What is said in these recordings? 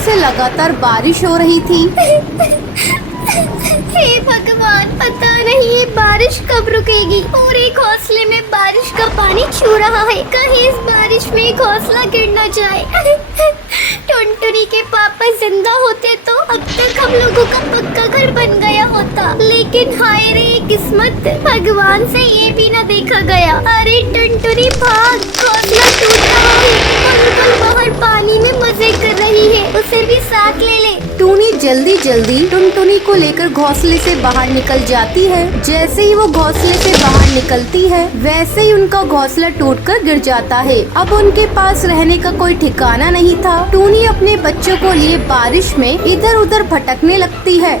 से लगातार बारिश हो रही थी। हे भगवान, पता नहीं ये बारिश कब रुकेगी। पूरे घोंसले में बारिश का पानी छू रहा है। कहीं इस बारिश में घोंसला गिर न जाए। टुनटुनी के पापा जिंदा होते तो अब तक हम लोगों का पक्का घर बन गया होता। लेकिन हाय रे किस्मत, भगवान से ये भी न देखा गया। अरे टुनटुनी भाग, घोंसला टूट रहा है। बुलबुल बाहर पानी में मजे कर रही है, उसे भी साथ ले ले। टूनी जल्दी जल्दी टुनटुनी को लेकर घोंसले से बाहर निकल जाती है। जैसे ही वो घोंसले से बाहर निकलती है वैसे ही उनका घोंसला टूटकर गिर जाता है। अब उनके पास रहने का कोई ठिकाना नहीं था। टूनी अपने बच्चों को लिए बारिश में इधर उधर भटकने लगती है।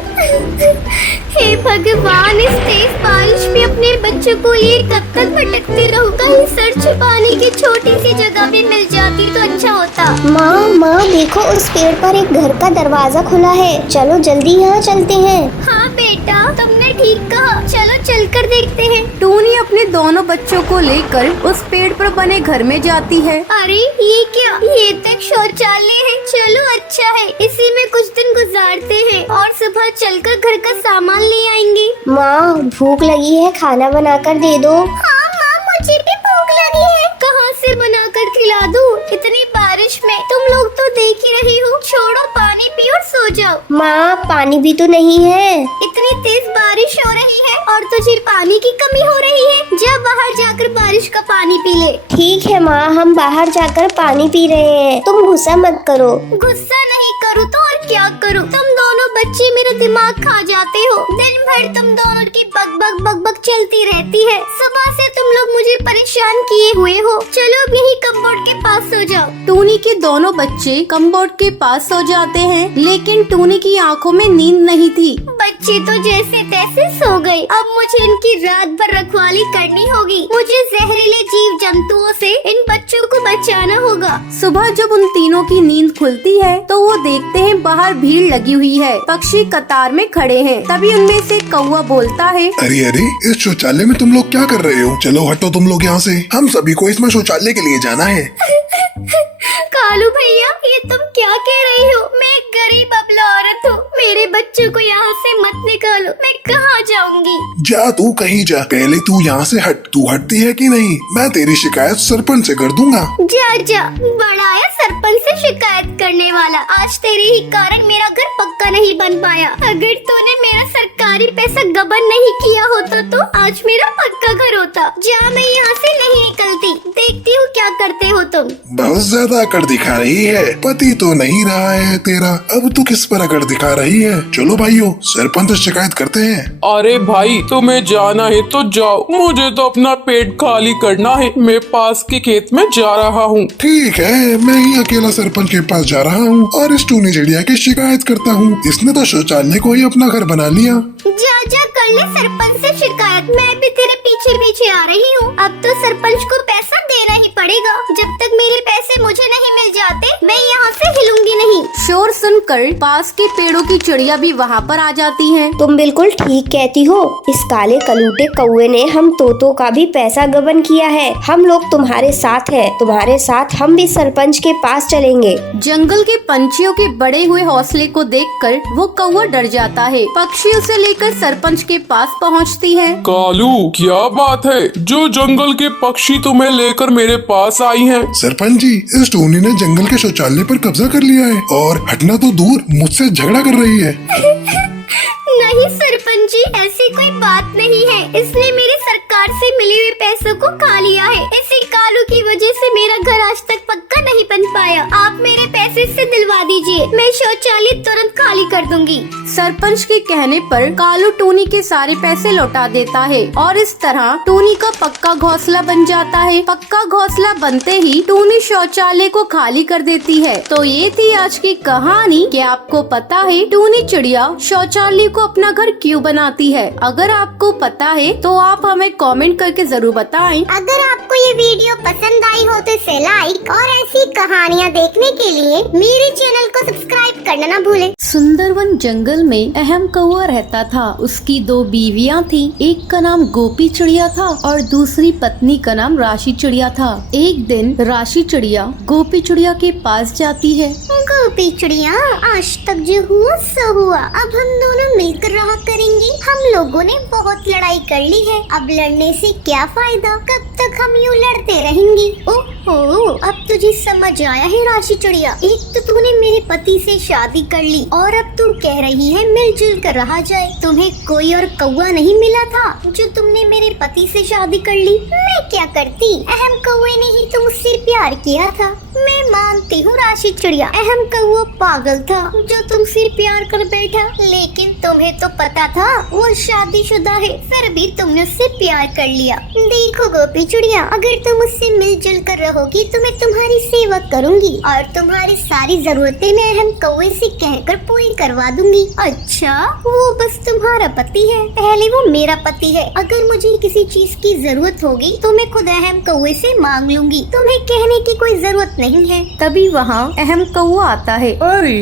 हे भगवान, इस तेज बारिश में अपने बच्चों को लिए कब तक भटकती रहूं? कहीं सर छुपाने की छोटी सी जगह भी मिल जाती तो अच्छा होता। माँ देखो, उस पेड़ पर एक घर का दरवाजा खुला है। चलो जल्दी यहाँ चलते हैं। हाँ बेटा, तुमने ठीक कहा, चलो चलकर देखते हैं। टूनी अपने दोनों बच्चों को लेकर उस पेड़ पर बने घर में जाती है। अरे ये क्या, ये तक शौचालय है। चलो अच्छा है, इसी में कुछ दिन गुजारते हैं और सुबह चलकर घर का सामान ले आएंगे। माँ भूख लगी है, खाना बनाकर दे दो। हाँ माँ, मुझे भी भूख लगी है। कहाँ से बनाकर खिला दूँ? इतनी बारिश में तुम लोग तो देख ही रही हो। छोड़ो, पानी पियो और सो जाओ। माँ पानी भी तो नहीं है। इतनी तेज बारिश हो रही है और तुझे पानी की कमी हो रही है। जा बाहर जाकर बारिश का पानी पी ले। ठीक है माँ, हम बाहर जाकर पानी पी रहे हैं, तुम गुस्सा मत करो। गुस्सा नहीं करूँ तो और क्या करूँ? तुम दोनों बच्चे मेरा दिमाग खा जाते हो। दिन भर तुम दोनों की बक बक चलती रहती है। सुबह से तुम लोग मुझे परेशान किए हुए हो। चलो अब यही कपबोर्ड के पास सो जाओ। टूनी के दोनों बच्चे कमबोर्ड के पास सो जाते हैं, लेकिन टूनी की आंखों में नींद नहीं थी। बच्चे तो जैसे तैसे सो गए। अब मुझे इनकी रात भर रखवाली करनी होगी। मुझे जहरीले जीव जंतुओं से इन बच्चों को बचाना होगा। सुबह जब उन तीनों की नींद खुलती है तो वो देखते हैं बाहर भीड़ लगी हुई है। पक्षी कतार में खड़े हैं। तभी उनमें से कौवा बोलता है, अरे इस शौचालय में तुम लोग क्या कर रहे हो? चलो हटो तुम लोग यहाँ से, हम सभी को इसमें शौचालय के लिए जाना है। कालू भैया, ये तुम क्या कह रही हो? मैं एक गरीब अबला औरत हूँ। मेरे बच्चों को यहाँ से मत निकालो। मैं कहाँ जाऊँगी? जा तू कहीं जा, पहले तू यहाँ से हट। तू हटती है कि नहीं? मैं तेरी शिकायत सरपंच से कर दूंगा। जा बड़ा आया सरपंच से शिकायत करने वाला। आज तेरे ही कारण मेरा घर पक्का नहीं बन पाया। अगर तूने मेरा सरकारी पैसा गबन नहीं किया होता तो आज मेरा पक्का घर होता। जा, मैं यहाँ से नहीं निकलती। देखती हूँ क्या करते हो तुम। बहुत ज्यादा अकड़ दिखा रही है। पति तो नहीं रहा है तेरा, अब तू किस पर अकड़ दिखा रही है? चलो भाइयों, सरपंच से शिकायत करते हैं। अरे भाई, तुम्हें जाना है तो जाओ, मुझे तो अपना पेट खाली करना है। मैं पास के खेत में जा रहा हूँ। ठीक है, मैं ही अकेला सरपंच के पास जा रहा हूँ और इस टूनी चिड़िया की शिकायत करता हूँ। इसने तो शौचालय को ही अपना घर बना लिया। जा कर ले सरपंच से शिकायत। मैं भी तेरे पीछे पीछे आ रही हूँ। अब तो सरपंच को पैसा देना ही पड़ेगा। जब तक मेरे पैसे मुझे नहीं मिल जाते मैं यहाँ से हिलूंगी नहीं। शोर सुनकर पास के पेड़ों की चिड़िया भी वहाँ पर आ जाती हैं। तुम बिल्कुल ठीक कहती हो। इस काले कलूटे कौवे ने हम तोतों का भी पैसा गबन किया है। हम लोग तुम्हारे साथ हैं। तुम्हारे साथ हम भी सरपंच के पास चलेंगे। जंगल के पंछियों के बड़े हुए हौसले को देखकर वो कौवा डर जाता है। पक्षी उसे लेकर सरपंच के पास पहुंचती है। कालू, क्या बात है? जो जंगल के पक्षी तुम्हें लेकर मेरे पास आई हैं। सरपंच जी, इस टूनी ने जंगल के शौचालय पर कब्जा कर लिया है और हटना तो दूर मुझसे झगड़ा कर रही है। नहीं सरपंच जी, ऐसी कोई बात नहीं है। इसने मेरी सरकार से मिले हुए पैसों को खा लिया है। इसी कालू की वजह से मेरा घर आज तक पक्का नहीं बन पाया। आप मेरे पैसे से दिलवा दीजिए, मैं शौचालय तुरंत खाली कर दूंगी। सरपंच के कहने पर कालू टूनी के सारे पैसे लौटा देता है और इस तरह टूनी का पक्का घोंसला बन जाता है। पक्का घोंसला बनते ही टूनी शौचालय को खाली कर देती है। तो ये थी आज की कहानी। क्या आपको पता है टूनी चिड़िया शौचालय को अपना घर क्यों बनाती है? अगर आपको पता है तो आप हमें कमेंट करके जरूर बताएं। अगर आपको आपको ये वीडियो पसंद आई हो तो इसे लाइक और ऐसी कहानियाँ देखने के लिए मेरे चैनल को सब्सक्राइब करना ना भूलें। सुंदरवन जंगल में अहम कौवा रहता था। उसकी 2 बीवियां थी। एक का नाम गोपी चिड़िया था और दूसरी पत्नी का नाम राशि चिड़िया था। एक दिन राशि चिड़िया गोपी चिड़िया के पास जाती है। गोपी चिड़िया, आज तक जो हुआ सो हुआ, अब हम दोनों मिलकर रहा करेंगे। हम लोगों ने बहुत लड़ाई कर ली है, अब लड़ने से क्या फायदा, कब तक हम यूँ लड़ते रहेंगे। ओहो, अब तुझे समझ आया है राशि चिड़िया। एक तो तूने मेरे पति से शादी कर ली और अब तू कह रही है मिलजुल कर रहा जाए। तुम्हें कोई और कौवा नहीं मिला था जो तुमने मेरे पति से शादी कर ली? मैं क्या करती, अहम कौवे ने ही तो मुझसे प्यार किया था। मैं मानती हूँ राशि चिड़िया, अहम कौवा पागल था जो तुमसे प्यार कर बैठा, लेकिन तुम्हें तो पता था वो शादीशुदा है, फिर भी तुमने उससे प्यार कर लिया। देखो गोपी चिड़िया, अगर तुम मुझसे मिलजुल कर रहोगी तो मैं तुम्हारी सेवा करूंगी और तुम्हारी सारी जरूरतें मैं अहम कौवे से कहकर पूरी करवा दूंगी। अच्छा, वो बस तुम्हारा पति है, पहले वो मेरा पति है। अगर मुझे किसी चीज की जरूरत होगी तो मैं खुद अहम कौवे से मांग लूंगी, तुम्हें कहने की कोई जरूरत नहीं है। तभी वहाँ अहम कौवा आता है। अरे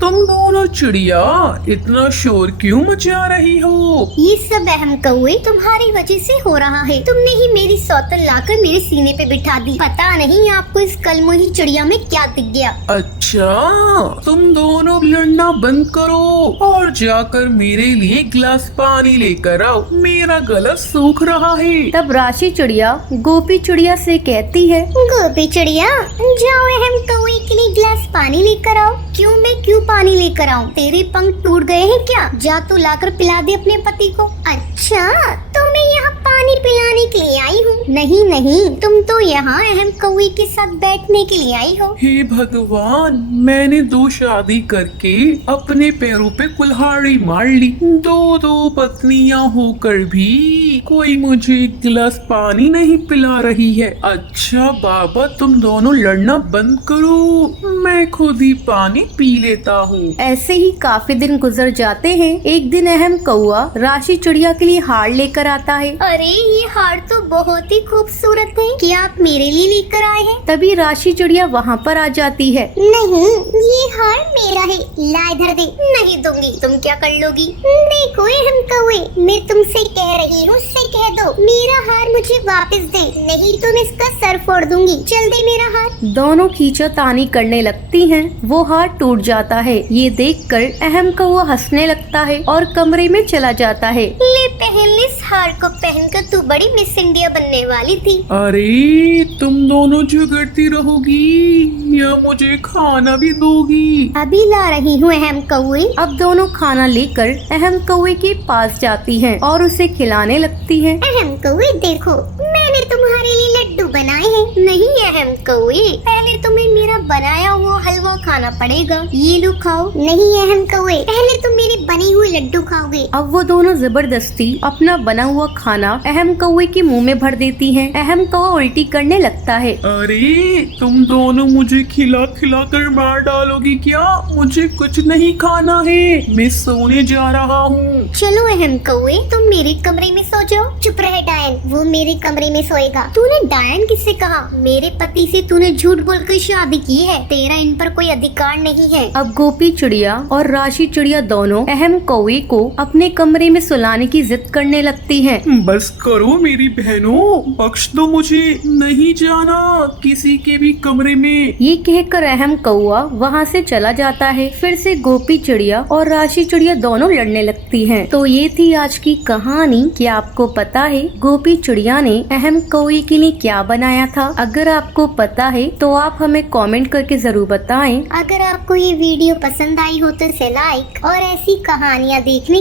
तुम दोनों चिड़िया इतना शोर क्यों मचा रही हो? ये सब अहम कौवे तुम्हारी वजह से हो रहा है। तुमने ही मेरी सौतन लाकर मेरे सीने पे बिठा दी। पता नहीं आपको इस कलमुही चिड़िया में क्या दिख गया। अच्छा, तुम दोनों लड़ना बंद करो और जाकर मेरे लिए गिलास पानी लेकर आओ, मेरा गला सूख रहा है। तब राशि चिड़िया गोपी चिड़िया से कहती है, गोपी चिड़िया, जाओ अहम कौवे के लिए गिलास पानी लेकर आओ। क्यों, मैं क्यों पानी लेकर आऊँ? तेरे पंख टूट गए हैं क्या? जा तू लाकर पिला दे अपने पति को। अच्छा, तो मैं यहाँ पानी पिलाने के लिए आई हूँ? नहीं नहीं, तुम तो यहाँ अहम कौवे के साथ बैठने के लिए आई हो। हे भगवान, मैंने 2 शादी करके अपने पैरों पे कुल्हाड़ी मार ली। 2 पत्नियां होकर भी कोई मुझे एक गिलास पानी नहीं पिला रही है। अच्छा बाबा, तुम दोनों लड़ना बंद करो, मैं खुद ही पानी पी लेता हूँ। ऐसे ही काफी दिन गुजर जाते हैं। एक दिन अहम कौवा राशि चिड़िया के लिए हार लेकर आता है। अरे ये हार तो बहुत ही खूबसूरत है, क्या आप मेरे लिए लेकर आए हैं? तभी राशि चिड़िया वहाँ पर आ जाती है। नहीं, ये हार मेरा है, ला इधर दे। नहीं दूंगी। तुम क्या कर लोगी? देखो अहम कौवे, मैं तुमसे कह रही हूँ, उससे कह दो मेरा हार मुझे वापस दे, नहीं तो मैं इसका सर फोड़ दूंगी। चल दे मेरा हार। दोनों खींचातानी करने लगती हैं। वो हार टूट जाता है। ये देखकर अहम कौवा हंसने लगता है और कमरे में चला जाता है। ले पहन ले, इस हार को पहनकर तू बड़ी मिस इंडिया बनने वाली थी। अरे तुम दोनों झगड़ती रहोगी या मुझे खाना भी दोगी? अभी ला रही हूँ अहम कौवे। अब दोनों खाना लेकर अहम कौवे के पास जाती हैं और उसे खिलाने लगती हैं। अहम कौवे देखो, मैंने तुम्हारे लिए लड्डू बनाए हैं। नहीं अहम कौवे, पहले तुम्हें मेरा बनाया हुआ हलवा खाना पड़ेगा। ये लो खाओ। नहीं अहम कौवे, पहले तुम मेरे बने हुए लड्डू खाओगे। अब वो दोनों जबरदस्ती अपना बना हुआ खाना अहम कौवे के मुंह में भर देती हैं। अहम कौवा उल्टी करने लगता है। अरे तुम दोनों मुझे खिला खिला कर मार डालोगी क्या? मुझे कुछ नहीं खाना है, मैं सोने जा रहा हूँ। चलो अहम कौवे, तुम मेरे कमरे में सो जाओ। चुप रहे डायन, वो मेरे कमरे में सोएगा। तूने डायन किससे कहा? मेरे पति से तूने झूठ बोलकर शादी की है, तेरा इन पर कोई अधिकार नहीं है। अब गोपी चिड़िया और राशि चिड़िया दोनों अहम कौवे को अपने कमरे में सुलाने की जिद करने लगती हैं। बस करो मेरी बहनों, बख्श दो मुझे, नहीं जाना किसी के भी कमरे में। ये कहकर अहम कौवा वहाँ से चला जाता है। फिर से गोपी चिड़िया और राशि चिड़िया दोनों लड़ने लगती हैं। तो ये थी आज की कहानी। क्या आपको पता है गोपी चिड़िया ने अहम कौवे के लिए क्या बनाया था? अगर आपको पता है तो आप हमें कमेंट करके जरूर बताएं। अगर आपको ये वीडियो पसंद आई हो तो इसे लाइक और ऐसी कहानियाँ देखने